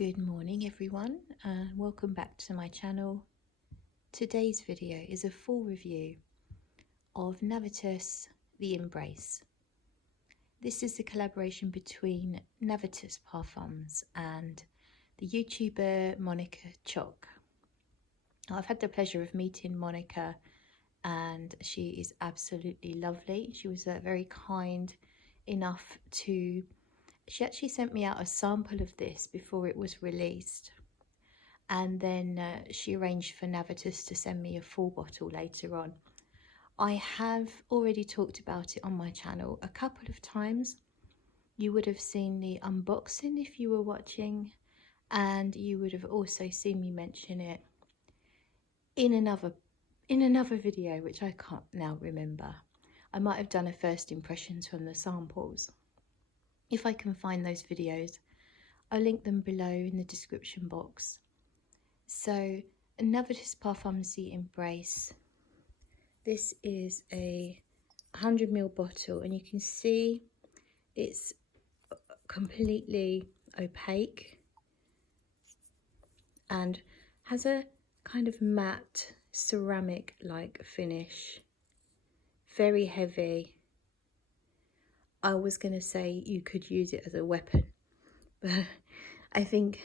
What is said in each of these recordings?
Good morning everyone, and welcome back to my channel. Today's video is a full review of Navitus The Embrace. This is a collaboration between Navitus Parfums and the YouTuber Monica Cioch. I've had the pleasure of meeting Monica and she is absolutely lovely. She was very kind enough to She actually sent me out a sample of this before it was released, and then she arranged for Navitus to send me a full bottle later on. I have already talked about it on my channel a couple of times. You would have seen the unboxing if you were watching, and you would have also seen me mention it in another video, which I can't now remember. I might have done a first impressions from the samples. If I can find those videos, I'll link them below in the description box. So, Navitus Parfums The Embrace. This is a 100ml bottle, and you can see it's completely opaque and has a kind of matte ceramic-like finish. Very heavy. I was going to say you could use it as a weapon, but I think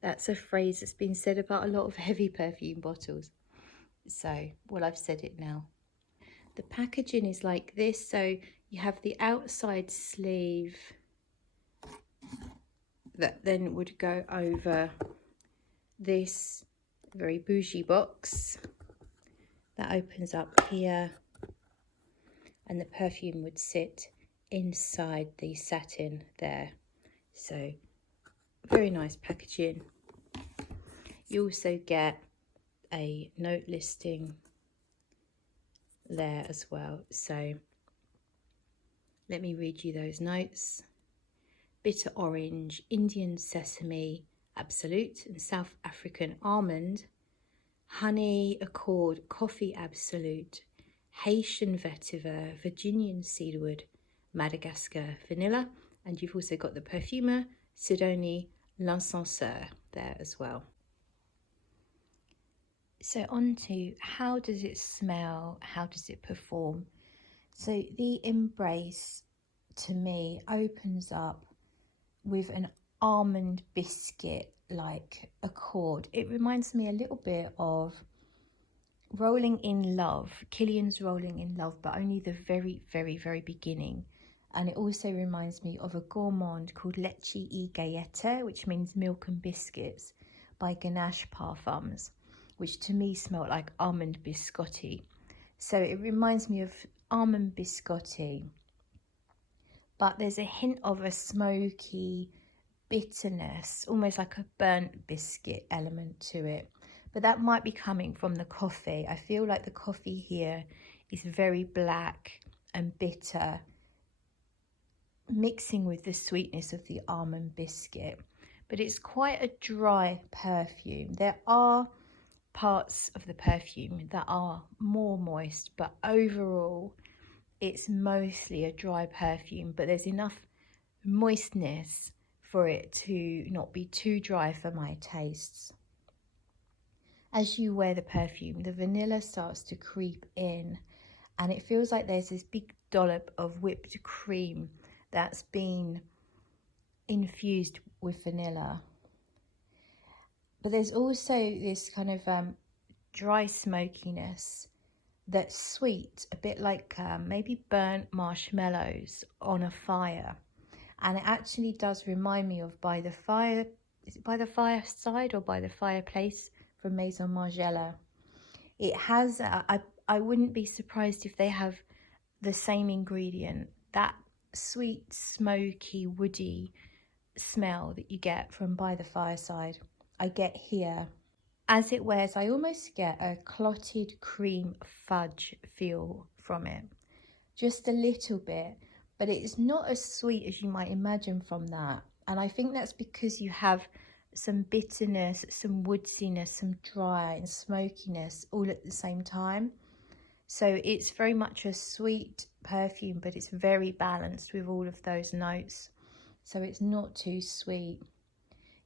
that's a phrase that's been said about a lot of heavy perfume bottles. So, well, I've said it now. The packaging is like this. So you have the outside sleeve that then would go over this very bougie box that opens up here, and the perfume would sit inside the satin there. So very nice packaging. You also get a note listing there as well. So let me read you those notes. Bitter orange, Indian sesame absolute and South African almond, honey accord coffee absolute, Haitian vetiver, Virginian cedarwood, Madagascar vanilla, and you've also got the perfumer Teone Reinthal there as well. So on to how does it smell, how does it perform. So the Embrace to me opens up with an almond biscuit like accord. It reminds me a little bit of Rolling in Love, Killian's Rolling in Love, but only the very beginning. And it also reminds me of a gourmand called Leche y Galleta, which means milk and biscuits, by Ganache Parfums, which to me smelled like almond biscotti. So it reminds me of almond biscotti, but there's a hint of a smoky bitterness, almost like a burnt biscuit element to it. But that might be coming from the coffee. I feel like the coffee here is very black and bitter, mixing with the sweetness of the almond biscuit. But it's quite a dry perfume. There are parts of the perfume that are more moist, but overall it's mostly a dry perfume. But there's enough moistness for it to not be too dry for my tastes. As you wear the perfume, the vanilla starts to creep in, and it feels like there's this big dollop of whipped cream that's been infused with vanilla. But there's also this kind of dry smokiness that's sweet, a bit like maybe burnt marshmallows on a fire. And it actually does remind me of By the Fire, is it By the Fireside or By the Fireplace from Maison Margiela. It has, I wouldn't be surprised if they have the same ingredient, that sweet, smoky, woody smell that you get from By the Fireside, I get here. As it wears, I almost get a clotted cream fudge feel from it. Just a little bit, but it's not as sweet as you might imagine from that. And I think that's because you have some bitterness, some woodsiness, some dry and smokiness all at the same time. So it's very much a sweet perfume, but it's very balanced with all of those notes. So it's not too sweet.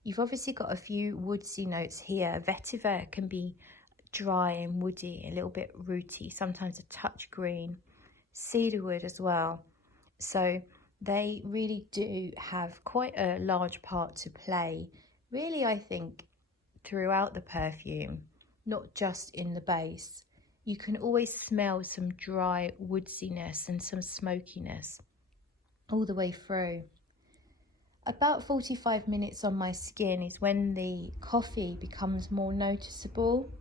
You've obviously got a few woodsy notes here. Vetiver can be dry and woody, a little bit rooty, sometimes a touch green. Cedarwood as well. So they really do have quite a large part to play, really, I think, throughout the perfume, not just in the base. You can always smell some dry woodsiness and some smokiness all the way through. About 45 minutes on my skin is when the coffee becomes more noticeable.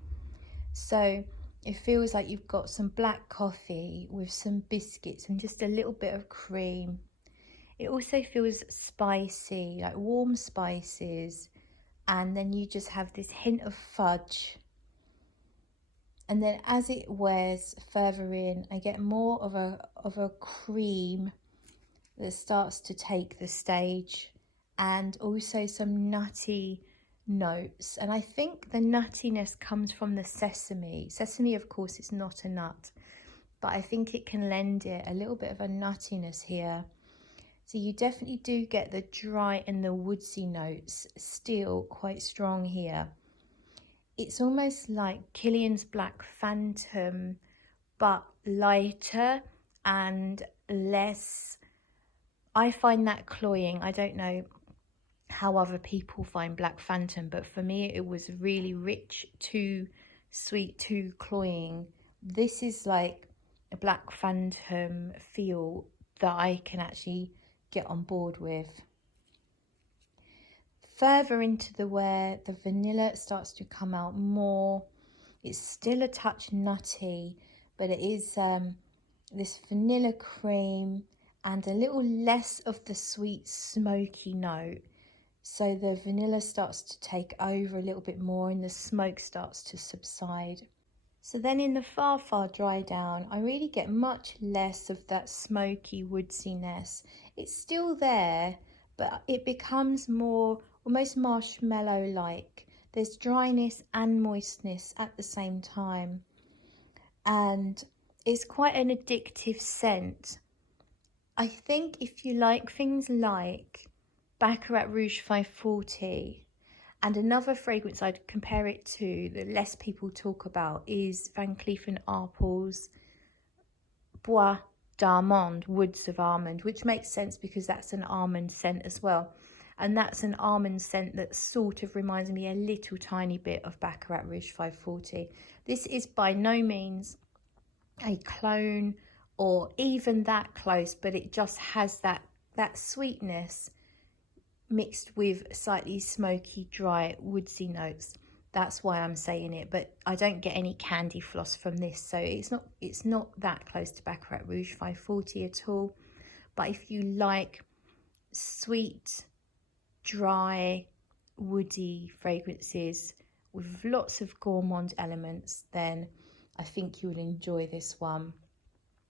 So it feels like you've got some black coffee with some biscuits and just a little bit of cream. It also feels spicy, like warm spices, and then you just have this hint of fudge. And then as it wears further in, I get more of a cream that starts to take the stage, and also some nutty notes. And I think the nuttiness comes from the sesame. Sesame, of course, is not a nut, but I think it can lend it a little bit of a nuttiness here. So you definitely do get the dry and the woodsy notes still quite strong here. It's almost like Kilian's Black Phantom, but lighter and less. I find that cloying. I don't know how other people find Black Phantom, but for me it was really rich, too sweet, too cloying. This is like a Black Phantom feel that I can actually get on board with. Further into the wear, the vanilla starts to come out more. It's still a touch nutty, but it is this vanilla cream and a little less of the sweet smoky note. So the vanilla starts to take over a little bit more and the smoke starts to subside. So then in the far dry down, I really get much less of that smoky woodsiness. It's still there, but it becomes more almost marshmallow-like. There's dryness and moistness at the same time. And it's quite an addictive scent. I think if you like things like Baccarat Rouge 540, and another fragrance I'd compare it to that less people talk about is Van Cleef & Arpels Bois d'Almond, Woods of Almond, which makes sense because that's an almond scent as well. And that's an almond scent that sort of reminds me a little tiny bit of Baccarat Rouge 540. This is by no means a clone or even that close, but it just has that sweetness mixed with slightly smoky, dry, woodsy notes. That's why I'm saying it, but I don't get any candy floss from this, so it's not that close to Baccarat Rouge 540 at all. But if you like sweet, dry, woody fragrances with lots of gourmand elements, then I think you will enjoy this one.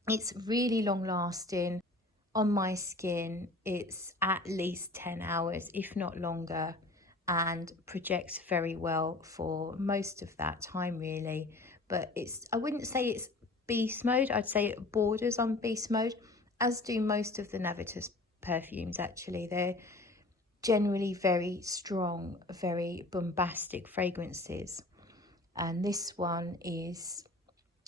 It's really long lasting. On my skin, it's at least 10 hours, if not longer, and projects very well for most of that time, really. But I wouldn't say it's beast mode. I'd say it borders on beast mode, as do most of the Navitus perfumes, actually. They're generally very strong, very bombastic fragrances. And this one is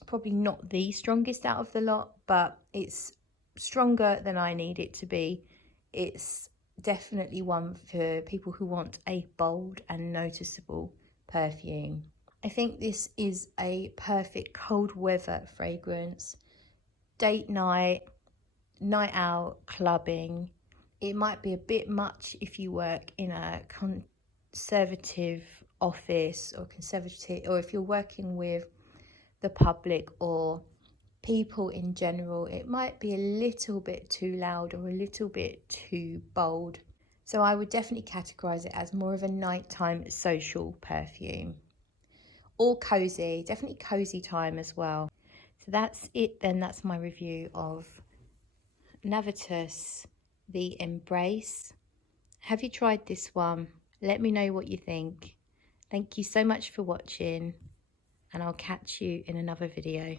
probably not the strongest out of the lot, but it's stronger than I need it to be. It's definitely one for people who want a bold and noticeable perfume. I think this is a perfect cold weather fragrance. Date night, night out, clubbing. It might be a bit much if you work in a conservative office or if you're working with the public or people in general. It might be a little bit too loud or a little bit too bold. So I would definitely categorize it as more of a nighttime social perfume. Or cozy, definitely cozy time as well. So that's it then. That's my review of Navitus The Embrace. Have you tried this one? Let me know what you think. Thank you so much for watching, and I'll catch you in another video.